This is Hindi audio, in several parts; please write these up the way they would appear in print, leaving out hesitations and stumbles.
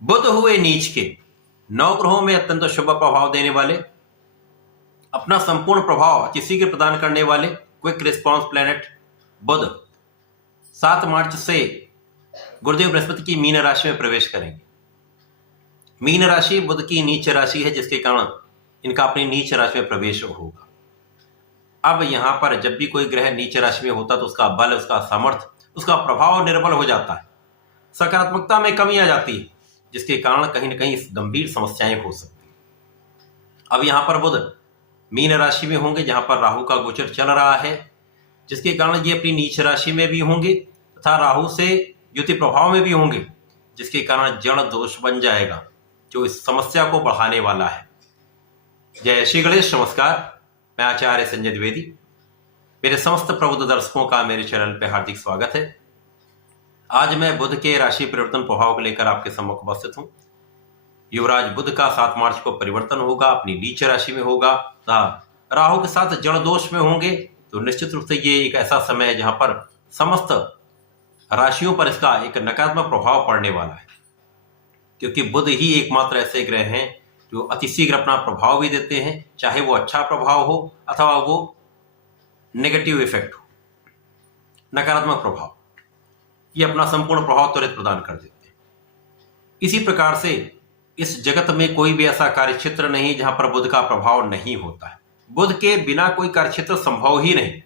बुध हुए नीच के, नौ ग्रहों में अत्यंत शुभ प्रभाव देने वाले, अपना संपूर्ण प्रभाव अति शीघ्र प्रदान करने वाले क्विक रिस्पॉन्स प्लैनेट बुध 7 मार्च से गुरुदेव बृहस्पति की मीन राशि में प्रवेश करेंगे। मीन राशि बुध की नीच राशि है, जिसके कारण इनका अपनी नीच राशि में प्रवेश होगा। अब यहां पर जब भी कोई ग्रह नीच राशि में होता तो उसका बल, उसका सामर्थ्य, उसका प्रभाव निर्बल हो जाता है, सकारात्मकता में कमी आ जाती है, जिसके कारण कहीं ना कहीं गंभीर समस्याएं हो सकती हैं। अब यहां पर बुध मीन राशि में होंगे, जहां पर राहु का गोचर चल रहा है, जिसके कारण ये अपनी नीच राशि में भी होंगे तथा राहु से युति प्रभाव में भी होंगे, जिसके कारण जड़ दोष बन जाएगा, जो इस समस्या को बढ़ाने वाला है। जय श्री गणेश। नमस्कार, मैं आचार्य संजय द्विवेदी। मेरे समस्त प्रबुद्ध दर्शकों का मेरे चैनल पे हार्दिक स्वागत है। आज मैं बुध के राशि परिवर्तन प्रभाव को लेकर आपके सम्मुख उपस्थित हूं। युवराज बुध का 7 मार्च को परिवर्तन होगा, अपनी नीच राशि में होगा तथा राहु के साथ जड़ दोष में होंगे। तो निश्चित रूप से ये एक ऐसा समय है जहां पर समस्त राशियों पर इसका एक नकारात्मक प्रभाव पड़ने वाला है, क्योंकि बुध ही एकमात्र ऐसे ग्रह हैं जो अति शीघ्र अपना प्रभाव भी देते हैं, चाहे वो अच्छा प्रभाव हो अथवा वो नेगेटिव इफेक्ट हो, नकारात्मक प्रभाव, ये अपना संपूर्ण प्रभाव त्वरित प्रदान कर देते हैं। इसी प्रकार से इस जगत में कोई भी ऐसा कार्यक्षेत्र नहीं जहां पर बुध का प्रभाव नहीं होता है। बुध के बिना कोई कार्यक्षेत्र संभव ही नहीं,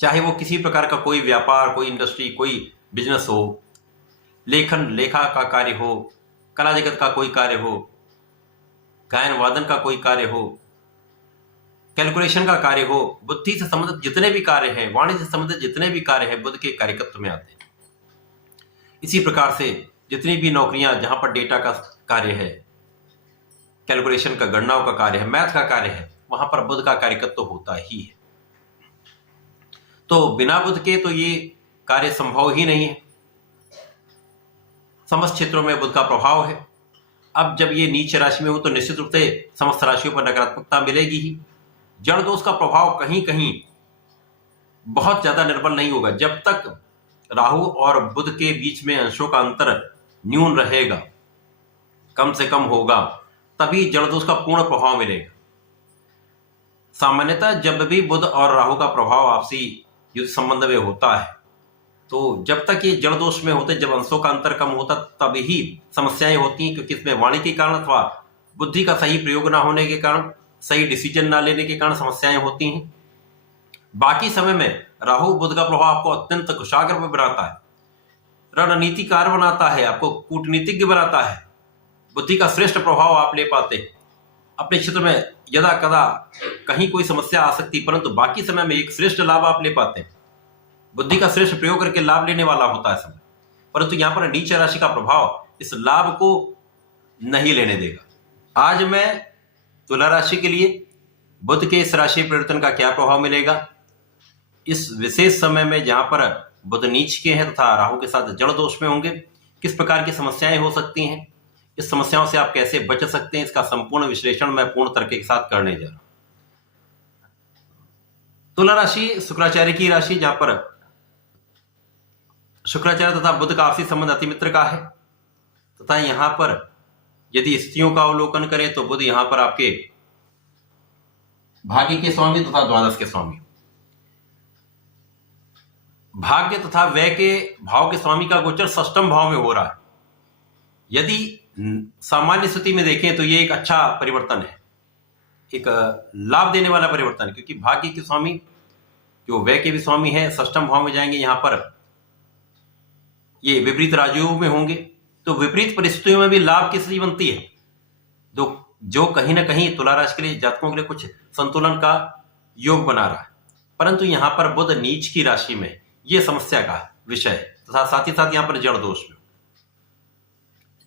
चाहे वो किसी प्रकार का कोई व्यापार, कोई इंडस्ट्री, कोई बिजनेस हो, लेखन लेखा का कार्य हो, कला जगत का कोई कार्य हो, गायन वादन का कोई कार्य हो, कैलकुलेशन का कार्य हो, बुद्धि से संबंधित जितने भी कार्य हैं, वाणिज्य से संबंधित जितने भी कार्य हैं, बुध के कार्यकत्व में आते हैं। इसी प्रकार से जितनी भी नौकरियां जहां पर डेटा का कार्य है, कैलकुलेशन का, गणनाओं का कार्य है, मैथ का कार्य है, वहां पर बुध का कार्यकत्व होता ही है। तो बिना बुध के तो ये कार्य संभव ही नहीं है। समस्त क्षेत्रों में बुध का प्रभाव है। अब जब ये नीच राशि में हो तो निश्चित रूप से समस्त राशियों पर नकारात्मकता मिलेगी ही। जड़ दोष का प्रभाव कहीं कहीं बहुत ज्यादा निर्बल नहीं होगा। जब तक राहु और बुध के बीच में अंशों का अंतर न्यून रहेगा, कम से कम होगा, तभी जड़ दोष का पूर्ण प्रभाव मिलेगा। सामान्यतः जब भी बुध और राहु का प्रभाव आपसी युद्ध संबंध में होता है, तो जब तक ये जड़ दोष में होते, जब अंशों का अंतर कम होता, तभी ही समस्याएं होती हैं, क्योंकि इसमें वाणी के कारण अथवा बुद्धि का सही प्रयोग ना होने के कारण, सही डिसीजन ना लेने के कारण समस्याएं होती हैं। बाकी समय में राहु बुध का प्रभाव आपको अत्यंत कुशाग्र बनाता है, रणनीतिकार बनाता है, आपको कूटनीतिज्ञ बनाता है, बुद्धि का श्रेष्ठ प्रभाव आप ले पाते हैं। अपने क्षेत्र में यदा कदा कहीं कोई समस्या आ सकती, परंतु बाकी समय में एक श्रेष्ठ लाभ आप ले पाते हैं। बुद्धि का श्रेष्ठ प्रयोग करके लाभ लेने वाला होता है समय, परंतु यहां पर नीच राशि का प्रभाव इस लाभ को नहीं लेने देगा। आज मैं तुला राशि के लिए बुध के इस राशि परिवर्तन का क्या प्रभाव मिलेगा, इस विशेष समय में जहां पर बुध नीच के हैं तथा राहु के साथ जड़ दोष में होंगे, किस प्रकार की समस्याएं हो सकती हैं, इस समस्याओं से आप कैसे बच सकते हैं, इसका संपूर्ण विश्लेषण मैं पूर्ण तर्क के साथ करने जा रहा हूं। तुला राशि शुक्राचार्य की राशि, जहां पर शुक्राचार्य तथा बुध का आपसी संबंध अति मित्र का है, तथा यहां पर यदि स्थितियों का अवलोकन करें तो बुध यहां पर आपके भाग्य के स्वामी तथा द्वादश के स्वामी, भाग्य तथा व्यय के भाव के स्वामी का गोचर षष्ठम भाव में हो रहा है। यदि सामान्य स्थिति में देखें तो ये एक अच्छा परिवर्तन है, एक लाभ देने वाला परिवर्तन है, क्योंकि भाग्य के स्वामी जो व्यय के भी स्वामी है षष्ठम भाव में जाएंगे, यहां पर ये विपरीत राजयोग में होंगे, तो विपरीत परिस्थितियों में भी लाभ की स्थिति बनती है, जो कहीं ना कहीं तुला राशि के लिए, जातकों के लिए कुछ संतुलन का योग बना रहा है। परंतु यहां पर बुध नीच की राशि में यह समस्या का विषय है, तथा साथ ही साथ यहां पर जड़ दोष में,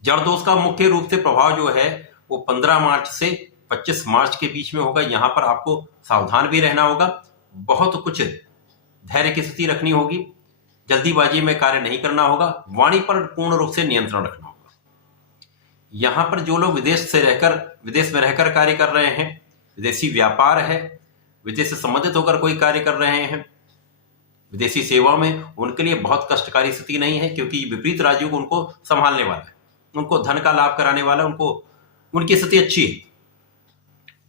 जड़ दोष का मुख्य रूप से प्रभाव जो है वो 15 मार्च से 25 मार्च के बीच में होगा। यहां पर आपको सावधान भी रहना होगा, बहुत कुछ धैर्य की स्थिति रखनी होगी, जल्दीबाजी में कार्य नहीं करना होगा, वाणी पर पूर्ण रूप से नियंत्रण रखना होगा। यहां पर जो लोग विदेश में रहकर कार्य कर रहे हैं, विदेशी व्यापार है, विदेश से संबंधित होकर कोई कार्य कर रहे हैं, विदेशी सेवा में, उनके लिए बहुत कष्टकारी स्थिति नहीं है, क्योंकि विपरीत राजयोग उनको संभालने वाला है। उनको धन का लाभ कराने वाला, उनको उनकी स्थिति अच्छी है।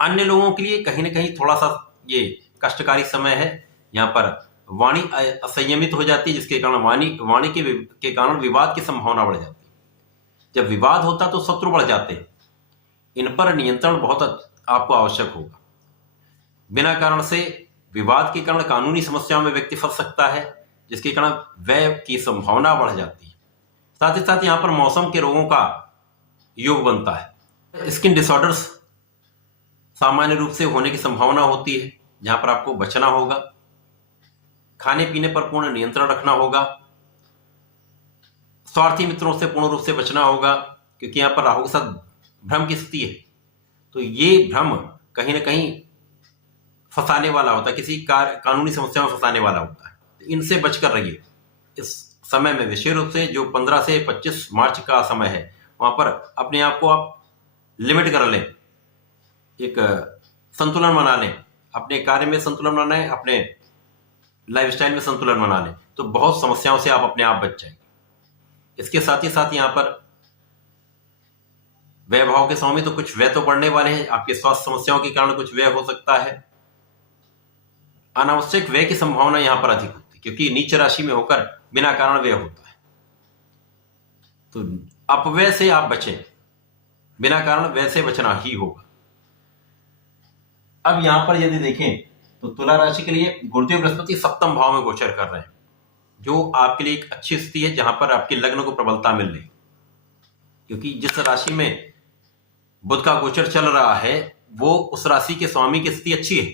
अन्य लोगों के लिए कहीं ना कहीं थोड़ा सा ये कष्टकारी समय है। यहाँ पर वाणी असंयमित हो जाती है, जिसके कारण वाणी के कारण विवाद की संभावना बढ़ जाती है। जब विवाद होता तो शत्रु बढ़ जाते हैं। इन पर नियंत्रण बहुत आपको आवश्यक होगा। बिना कारण से विवाद के कारण कानूनी समस्याओं में व्यक्ति फंस सकता है, जिसके कारण व्यय की संभावना बढ़ जाती है। साथ ही साथ यहाँ पर मौसम के रोगों का योग बनता है। स्किन डिसऑर्डर्स सामान्य रूप से होने की संभावना होती है, जहां पर आपको बचना होगा। खाने पीने पर पूर्ण नियंत्रण रखना होगा। स्वार्थी मित्रों से पूर्ण रूप से बचना होगा, क्योंकि यहां पर राहु के साथ भ्रम की स्थिति है। तो ये भ्रम कहीं ना कहीं फंसाने वाला होता है, किसी कानूनी समस्या में फंसाने वाला होता है। इनसे बचकर रहिए। इस समय में विशेष रूप से जो 15 से 25 मार्च का समय है, वहां पर अपने आप को आप लिमिट कर लें, एक संतुलन बना लें, अपने कार्य में संतुलन बना लें, अपने लाइफस्टाइल में संतुलन बना लें, तो बहुत समस्याओं से आप अपने आप बच जाएंगे। इसके साथ ही साथ यहाँ पर व्यय भाव के समय में तो कुछ व्यय तो बढ़ने वाले हैं। आपके स्वास्थ्य समस्याओं के कारण कुछ व्यय हो सकता है। अनावश्यक व्यय की संभावना यहां पर अधिक होती है, क्योंकि नीच राशि में होकर बिना कारण व्यय होता है। तो अपव्यय से आप बचें, बिना कारण व्यय से बचना ही होगा। अब यहां पर यदि देखें तो तुला राशि के लिए गुरुदेव बृहस्पति सप्तम भाव में गोचर कर रहे हैं, जो आपके लिए एक अच्छी स्थिति है, जहां पर आपके लग्न को प्रबलता मिल रही है। क्योंकि जिस राशि में बुध का गोचर चल रहा है, वो उस राशि के स्वामी की स्थिति अच्छी है।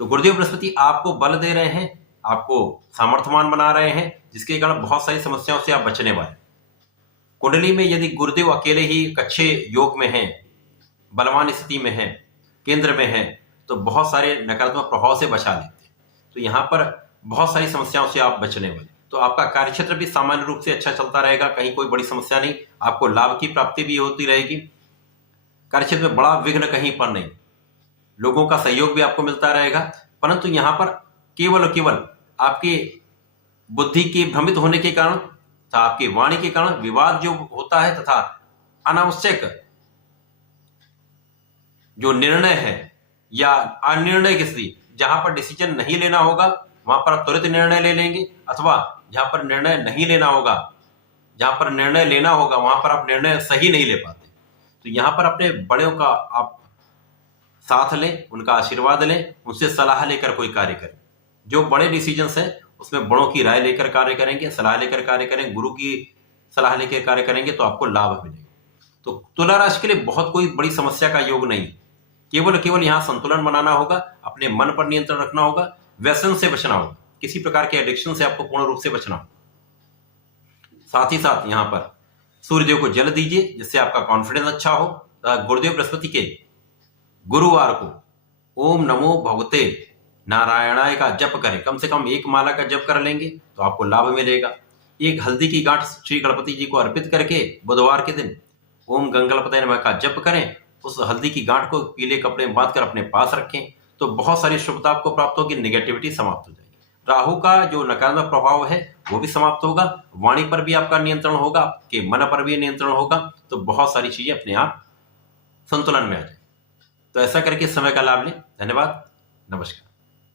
तो गुरुदेव बृहस्पति आपको बल दे रहे हैं, आपको सामर्थ्यवान बना रहे हैं, जिसके कारण बहुत सारी समस्याओं से आप बचने वाले। कुंडली में यदि गुरुदेव अकेले ही एक अच्छे योग में हैं, बलवान स्थिति में हैं, केंद्र में हैं, तो बहुत सारे नकारात्मक प्रभाव से बचा लेते हैं। तो यहाँ पर बहुत सारी समस्याओं से आप बचने वाले। तो आपका कार्यक्षेत्र भी सामान्य रूप से अच्छा चलता रहेगा, कहीं कोई बड़ी समस्या नहीं। आपको लाभ की प्राप्ति भी होती रहेगी। कार्यक्षेत्र में बड़ा विघ्न कहीं पर नहीं, लोगों का सहयोग भी आपको मिलता रहेगा। परंतु यहाँ पर केवल आपके बुद्धि के भ्रमित होने के कारण तथा आपकी वाणी के कारण विवाद जो होता है, तथा अनावश्यक जो निर्णय है या अनिर्णय की स्थिति, जहां पर डिसीजन नहीं लेना होगा वहां पर आप तुरंत निर्णय ले लेंगे, अथवा जहां पर निर्णय नहीं लेना होगा, जहां पर निर्णय लेना होगा वहां पर आप निर्णय सही नहीं ले पाते। तो यहां पर अपने बड़ों का आप साथ लें, उनका आशीर्वाद लें, उनसे सलाह लेकर कोई कार्य करें। जो बड़े डिसीजंस हैं उसमें बड़ों की राय लेकर कार्य करेंगे, सलाह लेकर कार्य करें, गुरु की सलाह लेकर कार्य करेंगे, तो आपको लाभ मिलेगा। तो तुला राशि के लिए बहुत कोई बड़ी समस्या का योग नहीं, केवल यहाँ संतुलन बनाना होगा, अपने मन पर नियंत्रण रखना होगा, व्यसन से बचना होगा, किसी प्रकार के एडिक्शन से आपको पूर्ण रूप से बचना होगा। साथ ही साथ यहाँ पर सूर्यदेव को जल दीजिए, जिससे आपका कॉन्फिडेंस अच्छा हो। गुरुदेव बृहस्पति के गुरुवार को ओम नमो भगवते नारायणाय का जप करें, कम से कम एक माला का जप कर लेंगे तो आपको लाभ मिलेगा। एक हल्दी की गांठ श्री गणपति जी को अर्पित करके बुधवार के दिन ओम गंगलपतये नमः का जप करें। उस हल्दी की गांठ को पीले कपड़े में बांधकर अपने पास रखें, तो बहुत सारी शुभता आपको प्राप्त होगी, नेगेटिविटी समाप्त हो जाएगी। राहु का जो नकारात्मक प्रभाव है वो भी समाप्त होगा, वाणी पर भी आपका नियंत्रण होगा, आपके मन पर भी नियंत्रण होगा, तो बहुत सारी चीजें अपने आप संतुलन में आ जाए। तो ऐसा करके समय का लाभ लें। धन्यवाद, नमस्कार।